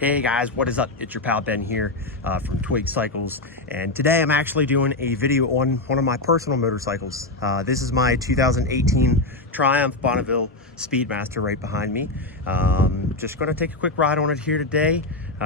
Hey guys, what is up? It's your pal Ben here from Twig Cycles, and today I'm actually doing a video on one of my personal motorcycles. This is my 2018 Triumph Bonneville Speedmaster right behind me. Just going to take a quick ride on it here today,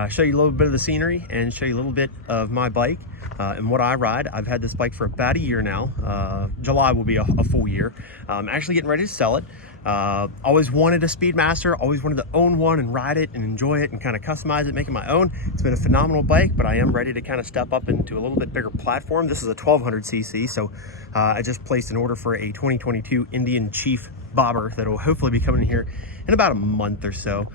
show you a little bit of the scenery and show you a little bit of my bike and what I ride. I've had this bike for about a year now. July will be a full year. I'm actually getting ready to sell it. Always wanted a Speedmaster, always wanted to own one and ride it and enjoy it and kind of customize it, make it my own. It's been a phenomenal bike, but I am ready to kind of step up into a little bit bigger platform. This is a 1200cc, so I just placed an order for a 2022 Indian Chief bobber that will hopefully be coming here in about a month or so.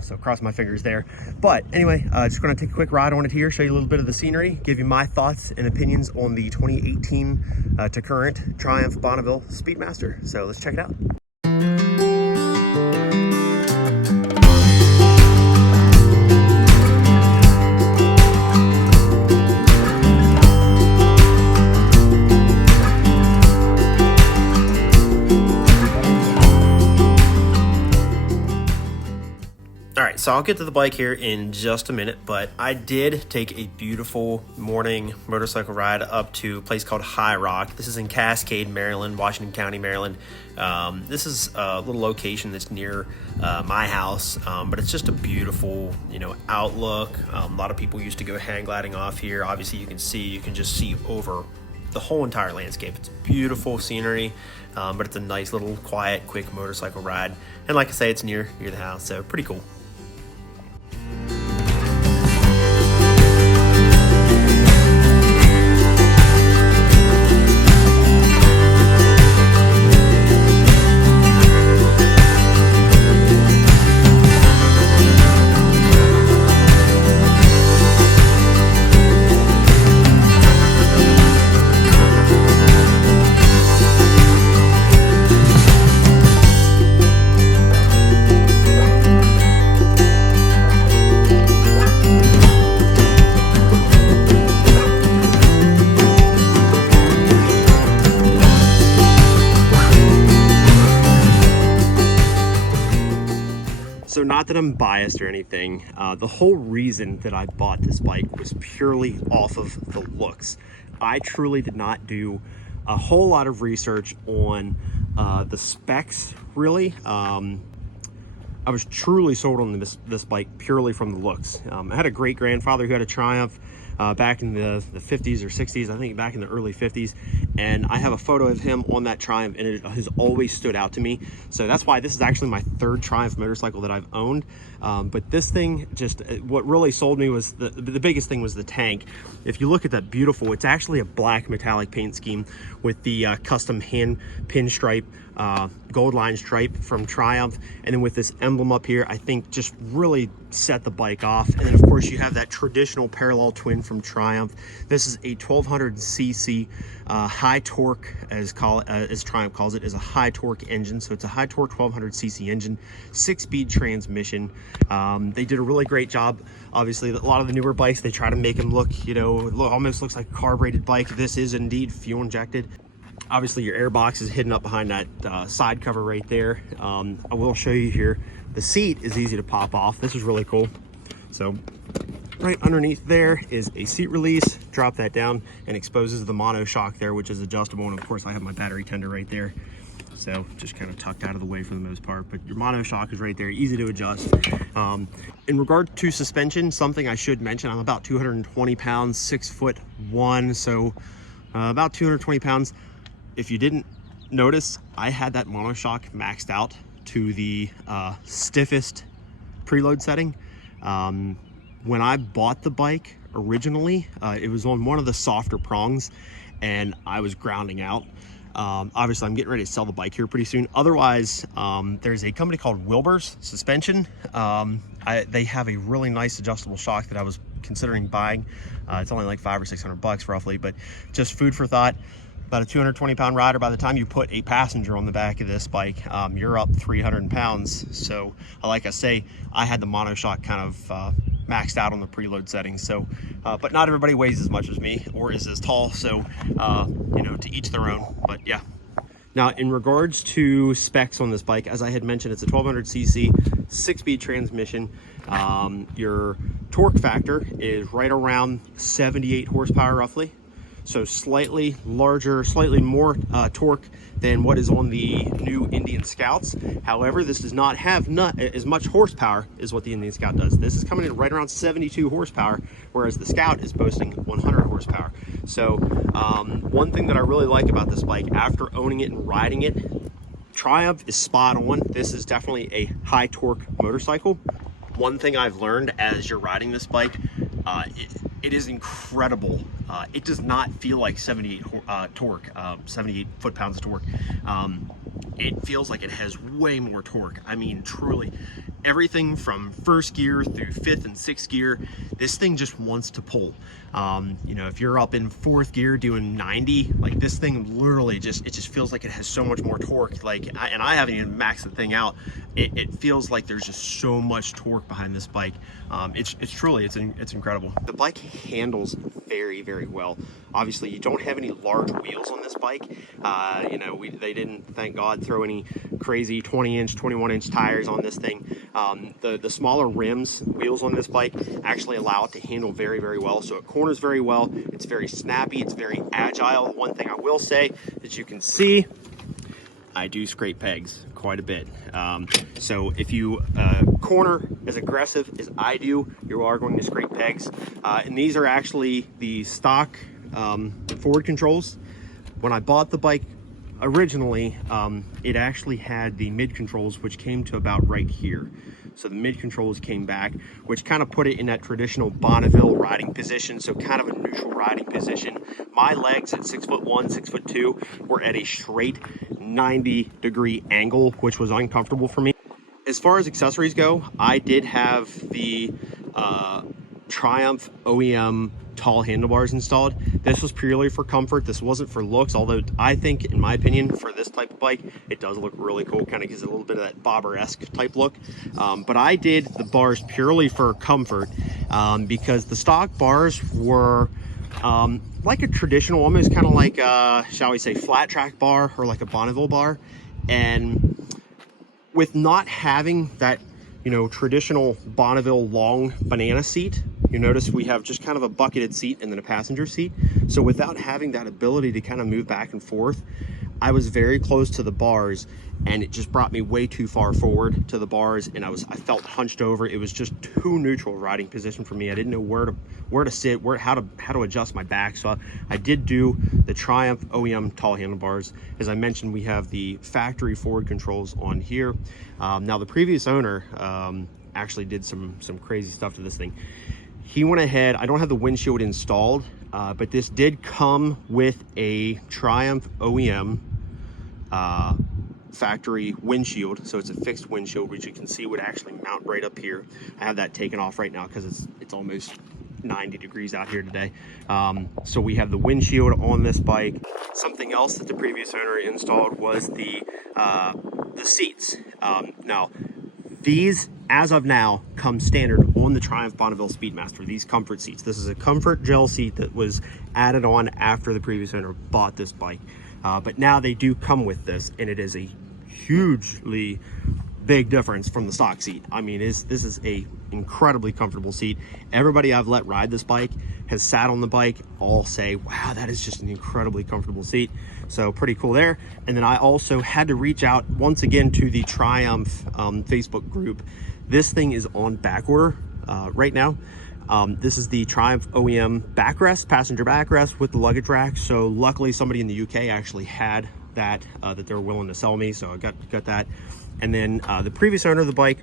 So cross my fingers there. But anyway, just going to take a quick ride on it here, show you a little bit of the scenery, give you my thoughts and opinions on the 2018 to current Triumph Bonneville Speedmaster. So let's check it out. Alright, so I'll get to the bike here in just a minute, but I did take a beautiful morning motorcycle ride up to a place called High Rock. This is in Cascade, Maryland, Washington County, Maryland. This is a little location that's near my house, but it's just a beautiful, outlook. A lot of people used to go hang gliding off here. Obviously, you can just see over the whole entire landscape. It's beautiful scenery, but it's a nice little quiet, quick motorcycle ride. And like I say, it's near the house, so pretty cool. So not that I'm biased or anything, the whole reason that I bought this bike was purely off of the looks. I truly did not do a whole lot of research on the specs, really. I was truly sold on this bike purely from the looks. I had a great grandfather who had a Triumph back in the 50s or 60s, I think back in the early 50s, and I have a photo of him on that Triumph, and it has always stood out to me. So that's why this is actually my third Triumph motorcycle that I've owned. But this thing, just what really sold me was the biggest thing was the tank. If you look at that beautiful, it's actually a black metallic paint scheme with the custom hand pinstripe gold line stripe from Triumph, and then with this emblem up here, I think just really set the bike off. And then of course you have that traditional parallel twin from Triumph. This is a 1200cc high torque, as Triumph calls it, is a high torque engine. So it's a high torque 1200cc engine, 6-speed transmission. They did a really great job. Obviously, a lot of the newer bikes, they try to make them look, almost looks like a carbureted bike. This is indeed fuel injected. Obviously your air box is hidden up behind that side cover right there. I will show you here. The seat is easy to pop off. This is really cool. So right underneath there is a seat release. Drop that down and exposes the monoshock there, which is adjustable. And of course I have my battery tender right there. So just kind of tucked out of the way for the most part, but your monoshock is right there, easy to adjust. In regard to suspension, something I should mention, I'm about 220 pounds, 6'1", so about 220 pounds. If you didn't notice, I had that monoshock maxed out to the stiffest preload setting. When I bought the bike originally, it was on one of the softer prongs and I was grounding out. Obviously I'm getting ready to sell the bike here pretty soon. Otherwise, there's a company called Wilbur's Suspension. They have a really nice adjustable shock that I was considering buying. It's only like $500 or $600 roughly, but just food for thought. About a 220 pound rider. By the time you put a passenger on the back of this bike, you're up 300 pounds. So like I say, I had the monoshock kind of maxed out on the preload settings. So, but not everybody weighs as much as me or is as tall. So, to each their own, but yeah. Now, in regards to specs on this bike, as I had mentioned, it's a 1200cc 6-speed transmission. Your torque factor is right around 78 horsepower roughly. So slightly larger, slightly more torque than what is on the new Indian Scouts. However, this does not have as much horsepower as what the Indian Scout does. This is coming in right around 72 horsepower, whereas the Scout is boasting 100 horsepower. So one thing that I really like about this bike, after owning it and riding it, Triumph is spot on. This is definitely a high torque motorcycle. One thing I've learned as you're riding this bike, it is incredible. It does not feel like 78 torque, 78 foot-pounds of torque. It feels like it has way more torque. I mean, truly, everything from first gear through fifth and sixth gear, this thing just wants to pull. You know, if you're up in fourth gear doing 90, like this thing literally it just feels like it has so much more torque. Like, and I haven't even maxed the thing out. It feels like there's just so much torque behind this bike. It's truly, it's incredible. The bike handles very, very well. Obviously, you don't have any large wheels on this bike. You know, they didn't, thank God, throw any crazy 20-inch, 21-inch tires on this thing. The smaller wheels on this bike actually allow it to handle very, very well. So it corners very well. It's very snappy. It's very agile. One thing I will say, as you can see, I do scrape pegs quite a bit. So if you corner as aggressive as I do, you are going to scrape pegs. And these are actually the stock forward controls. When I bought the bike originally, it actually had the mid controls, which came to about right here. So the mid controls came back, which kind of put it in that traditional Bonneville riding position. So kind of a neutral riding position. My legs at 6'1", 6'2" were at a straight 90-degree angle, which was uncomfortable for me. As far as accessories go, I did have the Triumph OEM tall handlebars installed. This was purely for comfort. This wasn't for looks, although I think, in my opinion, for this type of bike, it does look really cool. Kind of gives it a little bit of that bobber-esque type look. But I did the bars purely for comfort because the stock bars were like a traditional, almost kind of like, shall we say, flat track bar or like a Bonneville bar. And with not having that, you know, traditional Bonneville long banana seat, you notice we have just kind of a bucketed seat and then a passenger seat. So without having that ability to kind of move back and forth, I was very close to the bars, and it just brought me way too far forward to the bars, and I felt hunched over. It was just too neutral riding position for me. I didn't know where to sit, how to adjust my back. So I did do the Triumph OEM tall handlebars. As I mentioned, we have the factory forward controls on here. Now the previous owner actually did some crazy stuff to this thing. He went ahead, I don't have the windshield installed, but this did come with a Triumph OEM factory windshield. So it's a fixed windshield, which you can see would actually mount right up here. I have that taken off right now because it's almost 90 degrees out here today. So we have the windshield on this bike. Something else that the previous owner installed was the seats. Now, these, as of now, come standard on the Triumph Bonneville Speedmaster, these comfort seats. This is a comfort gel seat that was added on after the previous owner bought this bike. But now they do come with this, and it is a hugely big difference from the stock seat. I mean, this is a incredibly comfortable seat. Everybody I've let ride this bike has sat on the bike, all say, wow, that is just an incredibly comfortable seat. So pretty cool there. And then I also had to reach out once again to the Triumph Facebook group. This thing is on back order right now. This is the Triumph OEM backrest, passenger backrest with the luggage rack. So luckily somebody in the UK actually had that that they're willing to sell me, so I got that. And then the previous owner of the bike,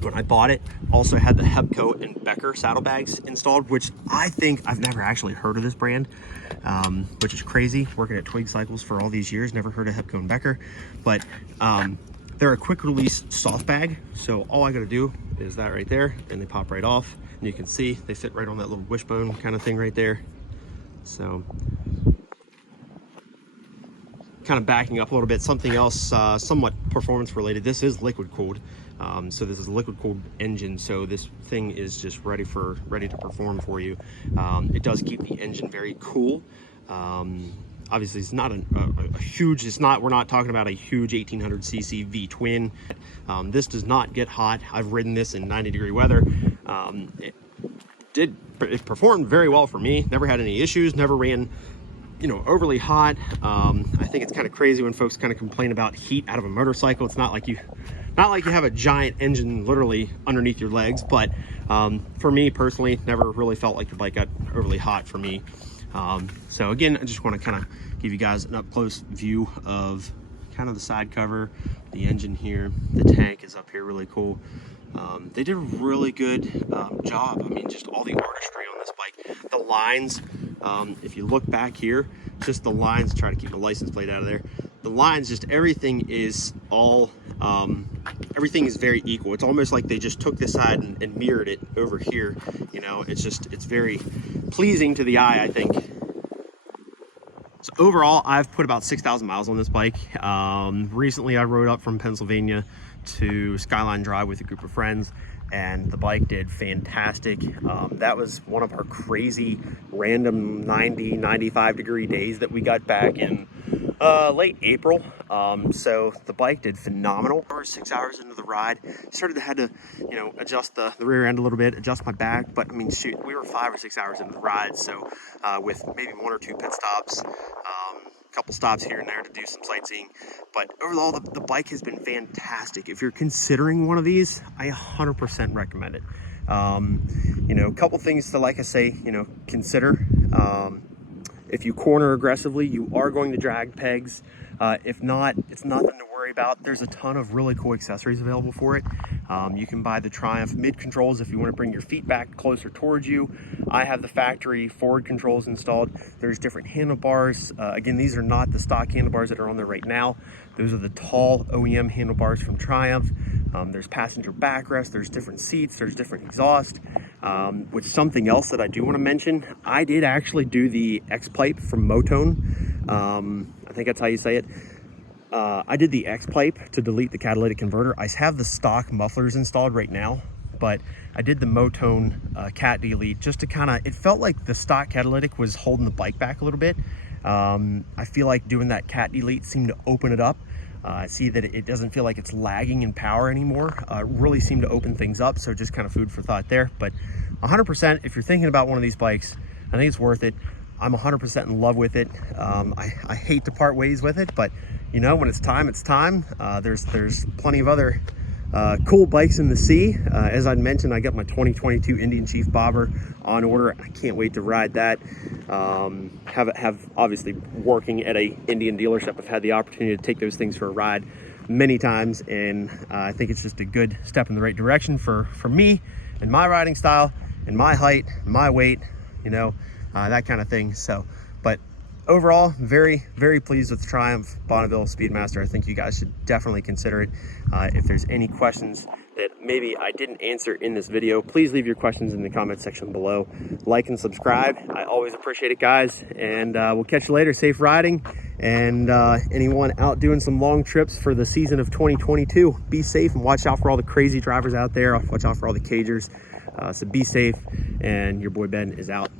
when I bought it, also had the Hepco and Becker saddlebags installed, which I think I've never actually heard of this brand, which is crazy. Working at Twig Cycles for all these years, never heard of Hepco and Becker, but they're a quick release soft bag. So all I got to do is that right there, and they pop right off. And you can see they sit right on that little wishbone kind of thing right there. So kind of backing up a little bit, something else somewhat performance related. This is liquid cooled. So this is a liquid cooled engine, so this thing is just ready to perform for you. It does keep the engine very cool. obviously it's not a huge, we're not talking about a huge 1800cc V-twin. This does not get hot. I've ridden this in 90-degree weather. It performed very well for me. Never had any issues, never ran, you know, overly hot. I think it's kind of crazy when folks kind of complain about heat out of a motorcycle. It's not like you have a giant engine literally underneath your legs, but for me personally, never really felt like the bike got overly hot for me. So again, I just want to kind of give you guys an up close view of kind of the side cover, the engine here. The tank is up here, really cool. They did a really good job. I mean, just all the artistry on this bike. The lines, if you look back here, just the lines, try to keep the license plate out of there. The lines, just everything is all, everything is very equal. It's almost like they just took this side and mirrored it over here. You know, it's very pleasing to the eye, I think. So overall, I've put about 6,000 miles on this bike. Recently, I rode up from Pennsylvania to Skyline Drive with a group of friends, and the bike did fantastic. That was one of our crazy random 95 degree days that we got back in late April. So the bike did phenomenal. 6 hours into the ride, had to, you know, adjust the rear end a little bit, adjust my back, but I mean, shoot, we were 5 or 6 hours into the ride, so with maybe 1 or 2 pit stops, a couple stops here and there to do some sightseeing. But overall, the bike has been fantastic. If you're considering one of these, I 100% recommend it. You know, a couple things to, like I say, you know, consider. If you corner aggressively, you are going to drag pegs. If not, it's nothing to worry about. There's a ton of really cool accessories available for it. You can buy the Triumph mid controls if you want to bring your feet back closer towards you. I have the factory forward controls installed. There's different handlebars. Again, these are not the stock handlebars that are on there right now. Those are the tall OEM handlebars from Triumph. There's passenger backrest, there's different seats, there's different exhaust. Which something else that I do want to mention, I did actually do the X-pipe from Motone. I think that's how you say it. I did the X-pipe to delete the catalytic converter. I have the stock mufflers installed right now, but I did the Motone cat delete just to kind of, it felt like the stock catalytic was holding the bike back a little bit. I feel like doing that cat delete seemed to open it up. I see that it doesn't feel like it's lagging in power anymore. Really seemed to open things up, so just kind of food for thought there. But 100%, if you're thinking about one of these bikes, I think it's worth it. I'm 100% in love with it. I hate to part ways with it, but you know, when it's time, it's time. There's plenty of other cool bikes in the sea. As I mentioned, I got my 2022 Indian Chief Bobber on order. I can't wait to ride that. Have obviously working at a Indian dealership, I've had the opportunity to take those things for a ride many times, and I think it's just a good step in the right direction for me and my riding style and my height, my weight, you know, that kind of thing. So, but overall, very, very pleased with the Triumph Bonneville Speedmaster. I think you guys should definitely consider it. If there's any questions that maybe I didn't answer in this video, please leave your questions in the comment section below. Like and subscribe. I always appreciate it, guys. And we'll catch you later. Safe riding. And anyone out doing some long trips for the season of 2022, be safe and watch out for all the crazy drivers out there. Watch out for all the cagers. So be safe, and your boy Ben is out.